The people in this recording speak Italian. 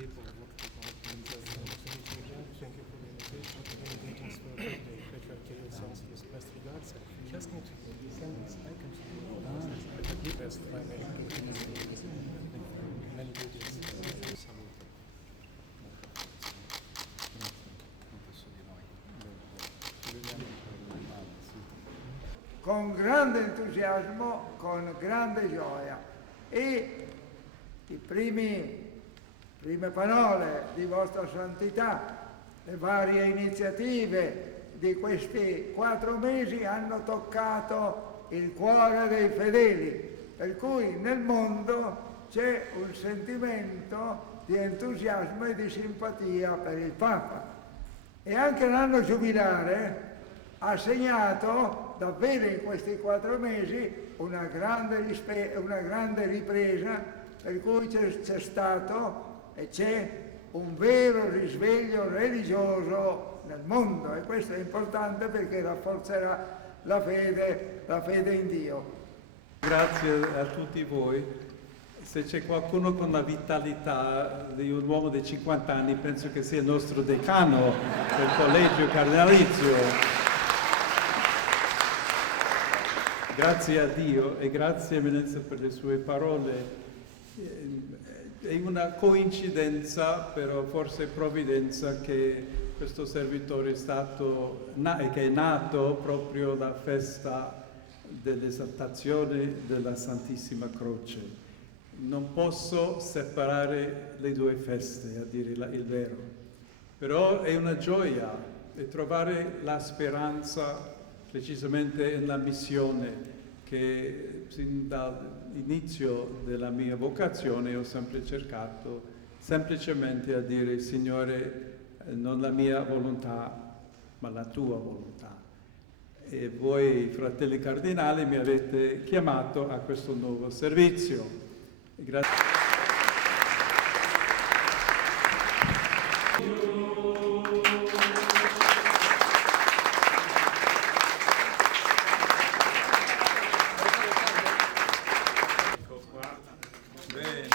people of what people Thank you for the invitation. Many greetings for your birthday. Patriarch Kirill sends his best regards. He asked me to send this icon to you. The best by my many greetings. Salute. Con grande entusiasmo, con grande gioia. E le prime parole di Vostra Santità, le varie iniziative di questi 4 mesi hanno toccato il cuore dei fedeli, per cui nel mondo c'è un sentimento di entusiasmo e di simpatia per il Papa. E anche l'anno giubilare ha segnato davvero in questi 4 mesi una grande ripresa, per cui c'è stato e c'è un vero risveglio religioso nel mondo, e questo è importante perché rafforzerà la fede in Dio. Grazie a tutti voi. Se c'è qualcuno con la vitalità di un uomo di 50 anni, penso che sia il nostro decano del collegio cardinalizio. Grazie a Dio e grazie Eminenza per le sue parole. È una coincidenza, però forse provvidenza, che questo servitore che è nato proprio la festa dell'esaltazione della Santissima Croce. Non posso separare le due feste, a dire il vero, però è una gioia e trovare la speranza precisamente nella missione che sin dall'inizio della mia vocazione ho sempre cercato semplicemente a dire: Signore, non la mia volontà ma la tua volontà. E voi, fratelli cardinali, mi avete chiamato a questo nuovo servizio. Grazie. Bene.